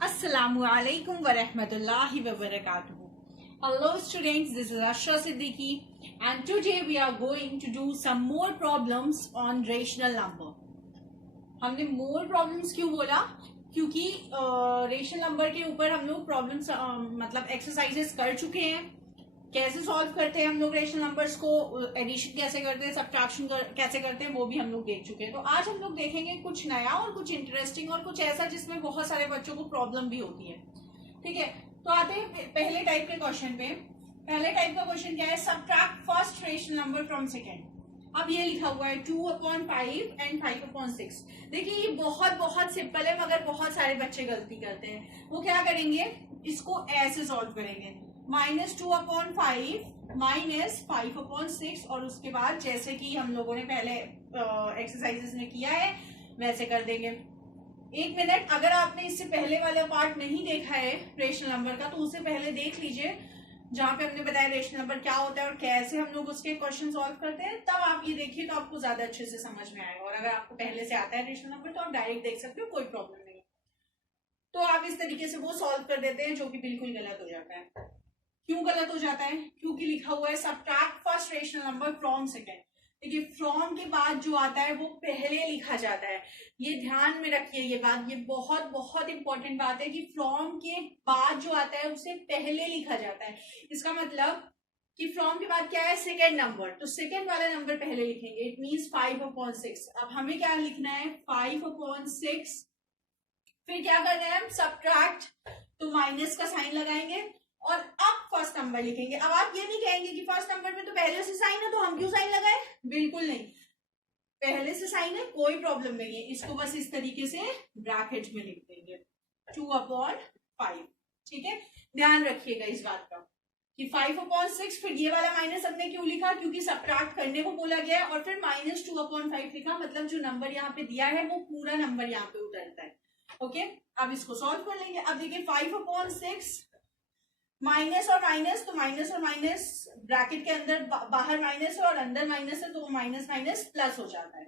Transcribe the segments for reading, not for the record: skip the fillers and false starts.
Assalamualaikum warahmatullahi wabarakatuh. Hello students, this is Ashra Siddiqui and today we are going to do some more problems on rational number. हमने more problems क्यों बोला? क्योंकि rational number के ऊपर हम लोग problems मतलब एक्सरसाइजेस कर चुके हैं. कैसे सॉल्व करते हैं हम लोग रेशनल नंबर्स को, एडिशन कैसे करते हैं, सब्ट्रैक्शन कैसे करते हैं, वो भी हम लोग देख चुके हैं. तो आज हम लोग देखेंगे कुछ नया और कुछ इंटरेस्टिंग और कुछ ऐसा जिसमें बहुत सारे बच्चों को प्रॉब्लम भी होती है. ठीक है, तो आते हैं पहले टाइप के क्वेश्चन पे. पहले टाइप का क्वेश्चन क्या है? Subtract first rational number from second. अब ये लिखा हुआ है 2/5 एंड 5/6. देखिए ये बहुत बहुत सिंपल है मगर बहुत सारे बच्चे गलती करते हैं. वो क्या करेंगे, इसको ऐसे सॉल्व करेंगे, -2/5 -5/6 और उसके बाद जैसे कि हम लोगों ने पहले एक्सरसाइजेस में किया है वैसे कर देंगे. एक मिनट, अगर आपने इससे पहले वाला पार्ट नहीं देखा है रेशनल नंबर का तो उसे पहले देख लीजिए, जहां पे हमने बताया रेशनल नंबर क्या होता है और कैसे हम लोग उसके क्वेश्चन सॉल्व करते हैं. तब आप ये देखिए तो आपको ज्यादा अच्छे से समझ में आएगा. और अगर आपको पहले से आता है रेशनल नंबर तो आप डायरेक्ट देख सकते हो, कोई प्रॉब्लम नहीं. तो आप इस तरीके से वो सॉल्व कर देते हैं, जो कि बिल्कुल गलत हो जाता है. क्यों गलत हो जाता है? क्योंकि लिखा हुआ है subtract first rational number from second. देखिए फ्रॉम के बाद जो आता है वो पहले लिखा जाता है. ये ध्यान में रखिए, ये बात, ये बहुत बहुत इंपॉर्टेंट बात है कि फ्रॉम के बाद जो आता है उसे पहले लिखा जाता है. इसका मतलब कि फ्रॉम के बाद क्या है? Second number. तो सेकेंड वाला नंबर पहले लिखेंगे. It means 5/6. अब हमें क्या लिखना है? 5/6. फिर क्या करना है? हम सब्ट्रैक्ट, तो माइनस का साइन लगाएंगे और अब फर्स्ट नंबर लिखेंगे. अब आप ये नहीं कहेंगे कि फर्स्ट नंबर में तो पहले से साइन है तो हम क्यों साइन लगाए. बिल्कुल नहीं, पहले से साइन है, कोई प्रॉब्लम नहीं है. इसको बस इस तरीके से ब्रैकेट में लिख देंगे 2/5. ठीक है, ध्यान रखिएगा इस बात का कि 5/6. फिर ये वाला माइनस हमने क्यों लिखा? क्योंकि सब्ट्रैक्ट करने को बोला गया और फिर -2/5 लिखा. मतलब जो नंबर यहाँ पे दिया है वो पूरा नंबर यहाँ पे उतरता है. ओके, अब इसको सॉल्व कर लेंगे. अब देखिए 5/6 माइनस और माइनस, तो माइनस और माइनस ब्रैकेट के अंदर बाहर माइनस है और अंदर माइनस है, तो माइनस माइनस प्लस हो जाता है.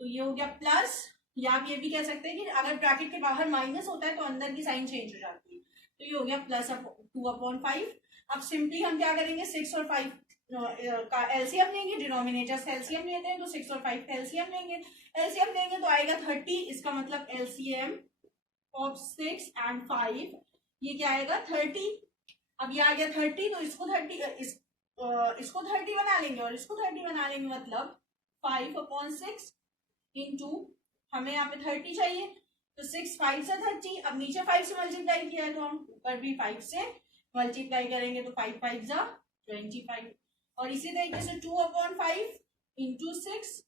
तो ये हो गया प्लस. या आप ये भी कह सकते हैं कि अगर ब्रैकेट के बाहर माइनस होता है तो अंदर की साइन चेंज हो जाती है. तो ये हो गया +2/5. अब सिंपली हम क्या करेंगे? 6 और 5 का एलसीएम लेंगे. डिनोमिनेटर से एलसीएम लेते हैं तो 6 और 5 का एलसीएम लेंगे. एलसीएम लेंगे तो आएगा 30. इसका मतलब एलसीएम ऑफ 6 एंड 5 ये क्या आएगा? 30. अब ये आ गया 30, तो इसको 30 बना लेंगे और इसको 30 बना लेंगे. मतलब 5/6 इंटू, हमें यहाँ पे 30 चाहिए तो 6 5 से 30. अब नीचे 5 से मल्टीप्लाई किया है तो हम ऊपर भी 5 से मल्टीप्लाई करेंगे तो 5 5 जा 25. और इसी तरीके से 2/5 इंटू 6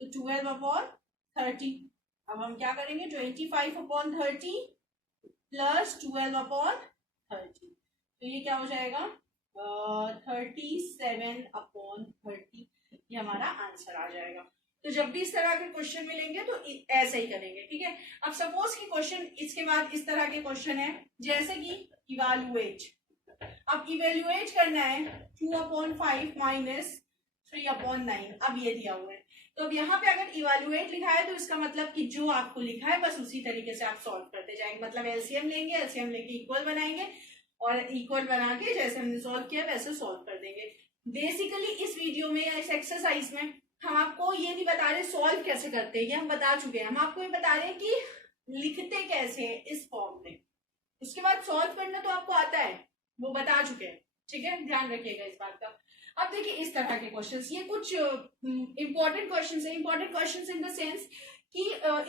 तो 12/30. अब हम क्या करेंगे? 25/30 प्लस 12/30. तो ये क्या हो जाएगा? 37/30. ये हमारा आंसर आ जाएगा. तो जब भी इस तरह के क्वेश्चन मिलेंगे तो ऐसे ही करेंगे. ठीक है, अब सपोज कि क्वेश्चन इसके बाद इस तरह के क्वेश्चन है जैसे कि इवैल्यूएट. अब इवैल्यूएट करना है 2/5 -3/9. अब ये दिया हुआ है तो अब यहाँ पे अगर इवैल्यूएट लिखा है तो इसका मतलब कि जो आपको लिखा है बस उसी तरीके से आप सॉल्व करते जाएंगे. मतलब एलसीएम लेके इक्वल बनाएंगे और इक्वल बना के जैसे हमने सॉल्व किया वैसे सॉल्व कर देंगे. बेसिकली इस वीडियो में या इस एक्सरसाइज में हम आपको ये नहीं बता रहे सॉल्व कैसे करते हैं, ये हम बता चुके हैं. हम आपको ये बता रहे हैं कि लिखते कैसे हैं इस फॉर्म में. उसके बाद सॉल्व करना तो आपको आता है, वो बता चुके हैं. ठीक है, ध्यान रखिएगा इस बात का. अब देखिए इस तरह के क्वेश्चंस, ये कुछ इंपॉर्टेंट क्वेश्चंस है. Important questions in the sense कि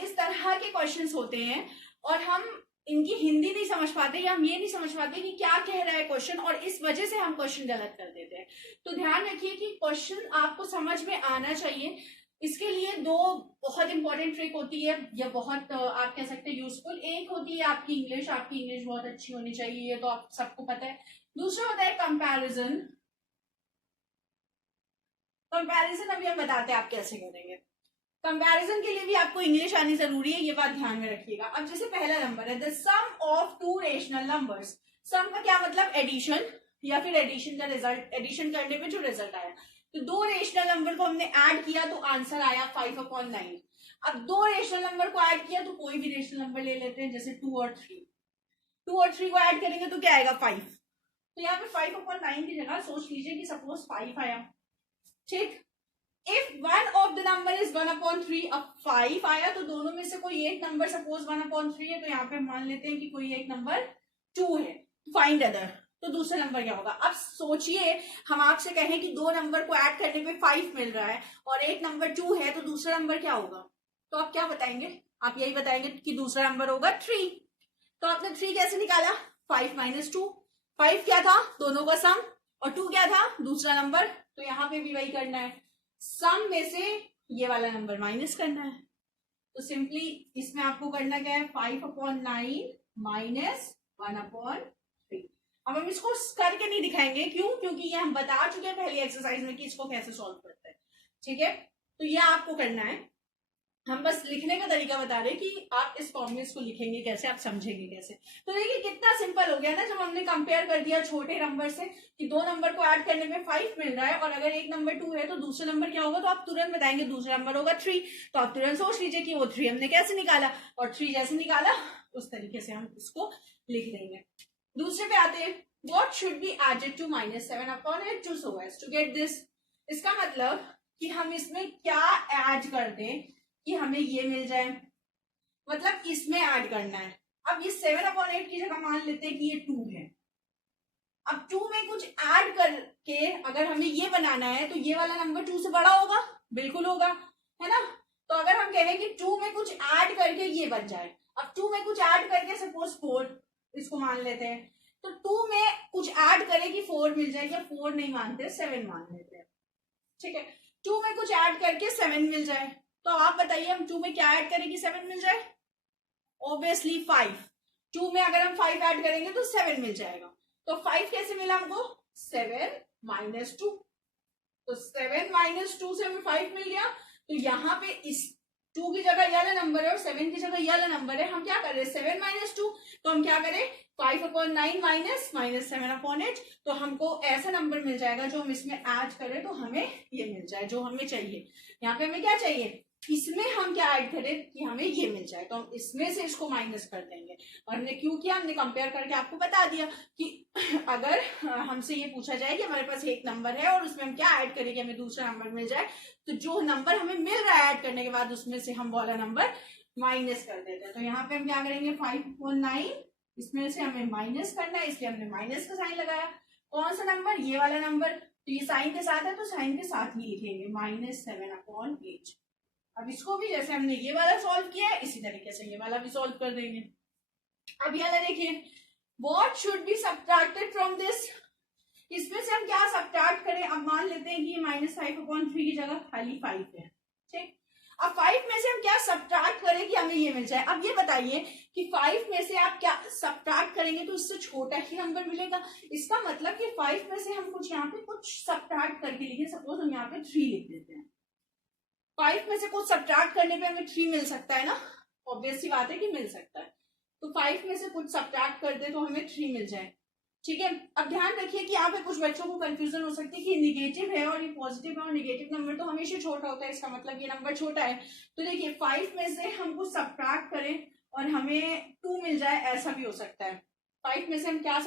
इस तरह के क्वेश्चंस होते हैं और हम इनकी हिंदी नहीं समझ पाते या हम ये नहीं समझ पाते कि क्या कह रहा है क्वेश्चन, और इस वजह से हम क्वेश्चन गलत कर देते हैं. तो ध्यान रखिए कि क्वेश्चन आपको समझ में आना चाहिए. इसके लिए दो बहुत इंपॉर्टेंट ट्रिक होती है या बहुत आप कह सकते हैं यूजफुल. एक होती है आपकी इंग्लिश बहुत अच्छी होनी चाहिए, ये तो आप सबको पता है. दूसरा होता है कंपैरिजन. कंपैरिजन अभी हम बताते हैं आप कैसे करेंगे. कंपैरिजन के लिए भी आपको इंग्लिश आनी जरूरी है, ये बात ध्यान में रखिएगा. अब जैसे पहला नंबर है the sum of 2 rational numbers. Sum का क्या मतलब? एडिशन या फिर एडिशन का रिजल्ट, एडिशन करने पे जो रिजल्ट आया. तो 2 रेशनल नंबर को हमने ऐड किया तो आंसर आया 5/9. अब दो रेशनल नंबर को ऐड किया तो कोई भी रेशनल नंबर ले लेते हैं, जैसे 2 और 3। 2 और 3 को ऐड करेंगे तो क्या आएगा 5। तो यहाँ पे 5/9 की जगह सोच लीजिए कि सपोज 5 आया, ठीक। If one of the number is 1/3, अब 5 आया तो दोनों में से कोई एक नंबर सपोज 1/3 है, तो यहाँ पे मान लेते हैं कि कोई एक नंबर 2 है, फाइंड अदर। तो दूसरा नंबर क्या होगा? अब सोचिए हम आपसे कहें कि दो नंबर को ऐड करने पे 5 मिल रहा है और एक नंबर 2 है, तो दूसरा नंबर क्या होगा? तो आप क्या बताएंगे? आप यही बताएंगे कि दूसरा नंबर होगा 3। तो आपने 3 कैसे निकाला? 5 - 2। 5 क्या था? दोनों का सम, और 2 क्या था? दूसरा नंबर। तो यहाँ पे भी वही करना है, सम में से ये वाला नंबर माइनस करना है। तो सिंपली इसमें आपको करना क्या है? 5/9 माइनस 1/3। अब हम इसको करके नहीं दिखाएंगे, क्यों? क्योंकि ये हम बता चुके हैं पहली एक्सरसाइज में कि इसको कैसे सॉल्व करते हैं, ठीक है। तो ये आपको करना है, हम बस लिखने का तरीका बता रहे हैं कि आप इस फॉर्म में इसको लिखेंगे कैसे, आप समझेंगे कैसे। तो देखिए कितना सिंपल हो गया ना, जब हमने कंपेयर कर दिया छोटे नंबर से कि दो नंबर को ऐड करने में 5 मिल रहा है और अगर एक नंबर 2 है तो दूसरा नंबर क्या होगा, तो आप तुरंत बताएंगे दूसरा नंबर होगा 3। तो आप तुरंत सोच लीजिए कि वो 3 हमने कैसे निकाला, और 3 जैसे निकाला उस तरीके से हम इसको लिख देंगे। दूसरे पे आते हैं, what should be added to -7/8 to so as to get this। इसका मतलब कि हम इसमें क्या ऐड कर दें कि हमें ये मिल जाए, मतलब इसमें ऐड करना है। अब ये 7/8 की जगह मान लेते हैं कि ये 2 है। अब 2 में कुछ ऐड करके अगर हमें ये बनाना है तो ये वाला नंबर 2 से बड़ा होगा, बिल्कुल होगा, है ना। तो अगर हम कहें कि 2 में कुछ ऐड करके ये बन जाए, अब 2 में कुछ ऐड करके सपोज 4 इसको मान लेते हैं, तो 2 में कुछ ऐड करें कि 4 मिल जाए, या 4 नहीं मानते 7 मान लेते हैं, ठीक है। 2 में कुछ ऐड करके 7 मिल जाए, तो आप बताइए हम 2 में क्या ऐड करें कि 7 मिल जाए? ऑब्वियसली 5। 2 में अगर हम 5 ऐड करेंगे तो 7 मिल जाएगा। तो 5 कैसे मिला हमको? 7 - 2। तो 7 - 2 से हमें 5 मिल गया। तो यहाँ पे इस 2 की जगह ये वाला नंबर है और 7 की जगह ये वाला नंबर है, हम क्या कर रहे हैं? 7 - 2। तो हम क्या करें? 5/9 माइनस -7/8। तो हमको ऐसा नंबर मिल जाएगा जो हम इसमें ऐड करें तो हमें ये मिल जाए जो हमें चाहिए। यहाँ पे हमें क्या चाहिए? इसमें हम क्या ऐड करें कि हमें ये मिल जाए, तो हम इसमें से इसको माइनस कर देंगे। और हमने क्यों किया? हमने कंपेयर करके आपको बता दिया कि अगर हमसे ये पूछा जाए कि हमारे पास एक नंबर है और उसमें हम क्या ऐड करें कि हमें दूसरा नंबर मिल जाए, तो जो नंबर हमें मिल रहा है ऐड करने के बाद उसमें से हम वाला नंबर माइनस कर देते हैं। तो यहाँ पे हम क्या करेंगे? 5/9, इसमें से हमें माइनस करना है, इसलिए हमने माइनस का साइन लगाया। कौन सा नंबर? ये वाला नंबर। तो ये साइन के साथ है तो साइन के साथ ही लिखेंगे -7/8। अब इसको भी जैसे हमने ये वाला सॉल्व किया है इसी तरीके से ये वाला भी सॉल्व कर देंगे। अब ये वाला देखिए, what should be subtracted from this. इसमें से हम क्या सब्ट्रैक्ट करें? अब मान लेते हैं कि ये -5/3 की जगह खाली 5 है, ठीक। अब 5 में से हम क्या सब्ट्रैक्ट करें कि हमें ये मिल जाए? अब ये बताइए कि 5 में से आप क्या सब्ट्रैक्ट करेंगे तो इससे छोटा ही नंबर मिलेगा। इसका मतलब कि 5 में से हम कुछ यहाँ पे कुछ सब्ट्रैक्ट करके लिखे, सपोज हम यहाँ पे 3 लिख देते हैं। 5 में से कुछ सब्ट्रैक्ट करने पे हमें 3 मिल सकता है ना, ऑब्वियस सी बात है कि मिल सकता है। तो 5 में से कुछ सब्ट्रैक्ट कर दे तो हमें 3 मिल जाए, ठीक है। अब ध्यान रखिए कि यहाँ पे कुछ बच्चों को कंफ्यूजन हो सकती है कि निगेटिव है और ये पॉजिटिव है, और निगेटिव नंबर तो हमेशा छोटा होता है, इसका मतलब ये नंबर छोटा है। तो देखिए 5 में से हम कुछ सब्ट्रैक्ट करें और हमें 2 मिल जाए, ऐसा भी हो सकता है। 5 में से हम क्या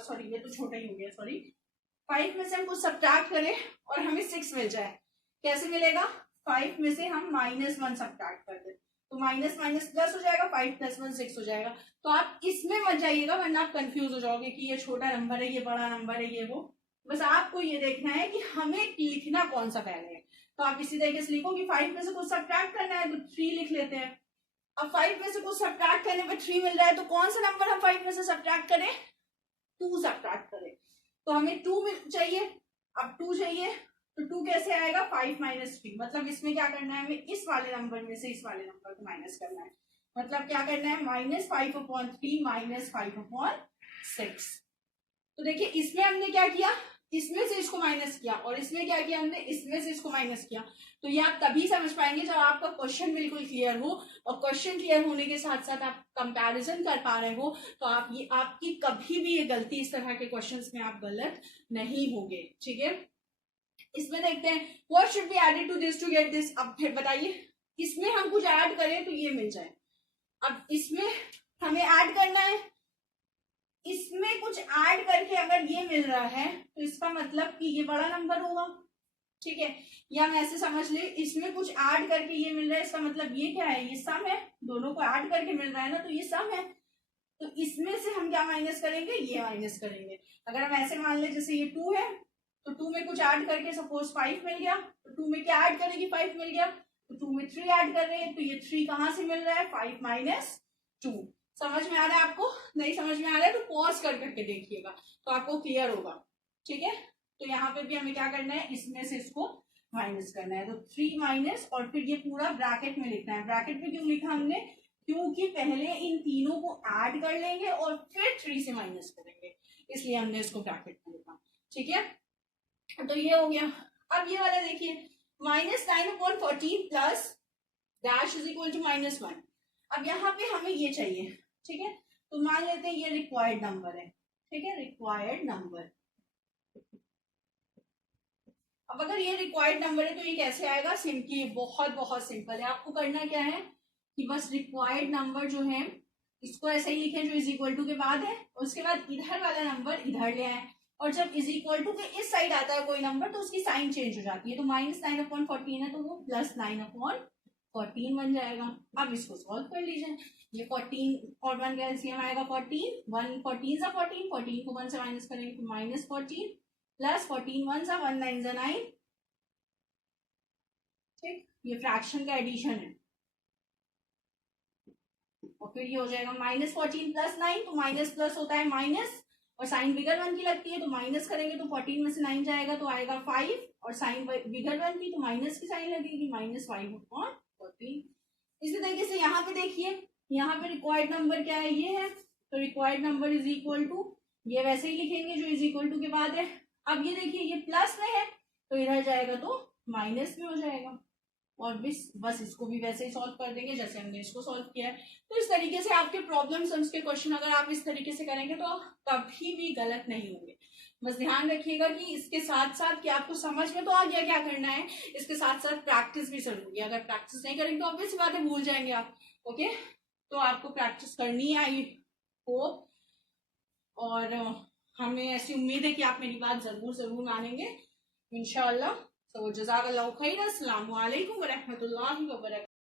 सॉरी ये तो छोटा ही हो गया, सॉरी। 5 में से हम कुछ सब्ट्रैक्ट करें और हमें 6 मिल जाए, कैसे मिलेगा? 5 में से हम -1 सब्ट्रैक्ट कर दें तो माइनस माइनस प्लस हो जाएगा, 5 + 1 6 हो जाएगा। तो आप इसमें मत जाइएगा वरना आप कंफ्यूज हो जाओगे कि ये छोटा नंबर है, ये बड़ा नंबर है, ये वो। बस आपको ये देखना है कि हमें लिखना कौन सा पहले है। तो आप इसी तरीके से लिखो कि 5 में से कुछ सब्ट्रैक्ट करना है तो 3 लिख लेते हैं। अब 5 में से कुछ सब्ट्रैक्ट करने पे 3 मिल रहा है तो कौन सा नंबर हम 5 में से सब्ट्रैक्ट करें? 2 सब्ट्रैक्ट करें। तो हमें 2 चाहिए, अब 2 चाहिए तो 2 कैसे आएगा? 5 - 3। मतलब इसमें क्या करना है? हमें इस वाले नंबर में से इस वाले नंबर को माइनस करना है। मतलब क्या करना है? -5/3 -5/6। तो देखिए इसमें हमने क्या किया? इसमें से इसको माइनस किया, और इसमें क्या किया हमने? इसमें से इसको माइनस किया। तो ये आप तभी समझ पाएंगे जब आपका क्वेश्चन बिल्कुल क्लियर हो, और क्वेश्चन क्लियर होने के साथ साथ आप कंपैरिजन कर पा रहे हो, तो आप ये आपकी कभी भी ये गलती, इस तरह के क्वेश्चंस में आप गलत नहीं होंगे, ठीक है। इसमें देखते हैं what should be added to this to get this. अब फिर बताइए इसमें हम कुछ ऐड करें तो ये मिल जाए। अब इसमें हमें ऐड करना है, इसमें कुछ ऐड करके अगर ये मिल रहा है तो इसका मतलब कि ये बड़ा नंबर होगा, ठीक है। या हम ऐसे समझ ले, इसमें कुछ ऐड करके ये मिल रहा है, इसका मतलब ये क्या है, ये सम है, दोनों को ऐड करके मिल रहा है ना, तो ये सम है। तो इसमें से हम क्या माइनस करेंगे, ये माइनस करेंगे। अगर हम ऐसे मान ले जैसे ये 2 है, तो 2 में कुछ ऐड करके सपोज 5 मिल गया, तो 2 में क्या ऐड करेगी, 5 मिल गया, तो 2 में 3 ऐड कर रहे हैं, तो ये 3 कहां से मिल रहा है, 5 माइनस 2। समझ में आ रहा है आपको? नहीं समझ में आ रहा है तो पॉज कर करके देखिएगा तो आपको क्लियर होगा, ठीक है। तो यहाँ पे भी हमें क्या करना है, इसमें से इसको माइनस करना है, तो 3 माइनस, और फिर ये पूरा ब्रैकेट में लिखना है। ब्रैकेट में क्यों लिखा हमने, क्योंकि पहले इन तीनों को ऐड कर लेंगे और फिर 3 से माइनस करेंगे, इसलिए हमने इसको ब्रैकेट में लिखा, ठीक है। तो ये हो गया। अब ये वाला देखिए, -9/14 plus dash is equal to -1। अब यहाँ पे हमें ये चाहिए, ठीक है। तो मान लेते हैं ये रिक्वायर्ड नंबर है, ठीक है, रिक्वायर्ड नंबर। अब अगर ये रिक्वायर्ड नंबर है तो ये कैसे आएगा, सिंपली बहुत बहुत सिंपल है। आपको करना क्या है कि बस रिक्वायर्ड नंबर जो है इसको ऐसे ही लिखें जो इज इक्वल टू के बाद है, उसके बाद इधर वाला नंबर इधर ले आए, और जब इज इक्वल टू के इस साइड आता है कोई नंबर तो उसकी साइन चेंज हो जाती है। तो -9/14 है तो वो +9/14 बन जाएगा। अब इसको सॉल्व कर लीजिए, ये 14 और 1 का एलसीएम आएगा 14, 1 14 सा 14, 14 को 1 से माइनस करेंगे तो -14 प्लस 14 1 सा 1 9 सा 9, ठीक। ये फ्रैक्शन का एडिशन है, और फिर ये हो जाएगा -14 प्लस 9, तो माइनस प्लस होता है माइनस, और साइन बिगर 1 की लगती है तो माइनस करेंगे तो 14 में से 9 जाएगा तो आएगा 5, और साइन बिगर 1 की तो माइनस की साइन लगेगी -5/14। इसी तरीके से यहाँ पे देखिए, यहाँ पे रिक्वायर्ड नंबर क्या है, ये है, तो required number is equal to, ये वैसे ही लिखेंगे जो इज इक्वल टू के बाद है। अब ये देखिए ये प्लस में है तो इधर जाएगा तो माइनस में हो जाएगा, और बस इसको भी वैसे ही सॉल्व कर देंगे जैसे हमने इसको सॉल्व किया है। तो इस तरीके से आपके प्रॉब्लम सम्स के क्वेश्चन अगर आप इस तरीके से करेंगे तो कभी भी गलत नहीं होंगे। बस ध्यान रखिएगा कि इसके साथ साथ कि आपको समझ में तो आ गया क्या करना है, इसके साथ साथ प्रैक्टिस भी जरूरी है। अगर प्रैक्टिस नहीं करेंगे तो ऑब्वियस बातें भूल जाएंगे आप, ओके। तो आपको प्रैक्टिस करनी है, आई होप, और हमें ऐसी उम्मीद है कि आप मेरी बात जरूर मानेंगे इंशाअल्लाह। तो जज़ाकल्लाहु खैर। अस्सलामु अलैकुम व रहमतुल्लाहि व बरकातहू।